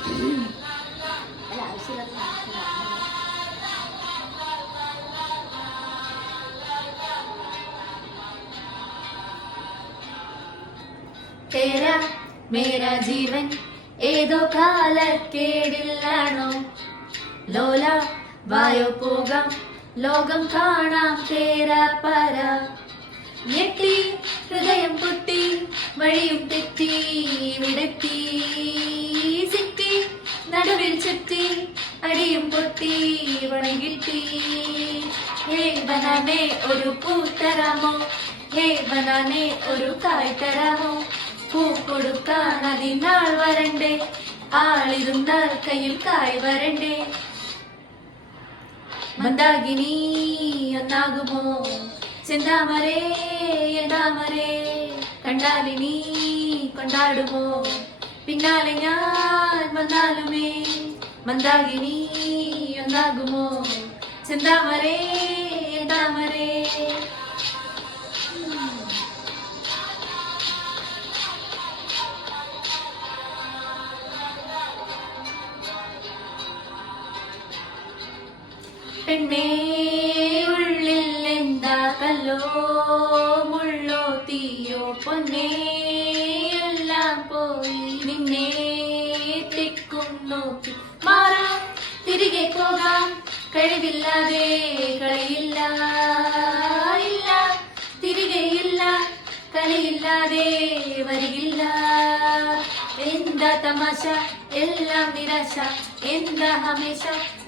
അല്ല ആവശ്യമില്ലാത്ത തേരാ മേരാ ജീവൻ ഏതോ കാലക്കേടില്ലാണോ ലോല വായോ പോകാം ലോകം കാണാം തേരാ പര ഞെട്ടി ഹൃദയം പൊട്ടി വഴിയും തെറ്റി വിടത്തി സിറ്റി നടുവിൽ ചുറ്റി അടിയും പൊട്ടി വണകിട്ടി ഹേ ബനാനെ ഒരു പൂ തരാമോ ഹേ ബനാനെ ഒരു കായ് തരാമോ പൂ കൊടുക്കാൻ അതിനാൾ വരണ്ടേ ആളിരുന്നാൽ കയ്യിൽ കായ് വരണ്ടേ മന്ദാകിനി ഒന്നാകുമോ ചെന്താമരേ എന്താമരേ കണ്ടാലിനി കൊണ്ടാടുമോ പിന്നാലെ ഞാൻ വന്നാലുമേ മന്ദാകിനി ഒന്നാകുമോ ചെന്താമരേ എന്താമരേ പെണ്ണേ ഉള്ളിൽ എന്താ കല്ലോ മുള്ളോ തീയോ പൊന്നേ എല്ലാം പോയി നിന്നെ തെക്കും നോക്കി മാറാം തിരികെ പോകാം കഴിവില്ലാതെ കളിയില്ല ഇല്ല തിരികെയില്ല കളിയില്ലാതെ വരികില്ല എന്താ തമാശ എല്ലാം നിരാശ എന്താ ഹമേശ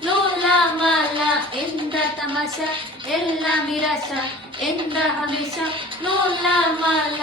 ലോല മാല എന്താ തമാശ എല്ലാം നിരാശ എന്താ ഹമേശ ലോല മാല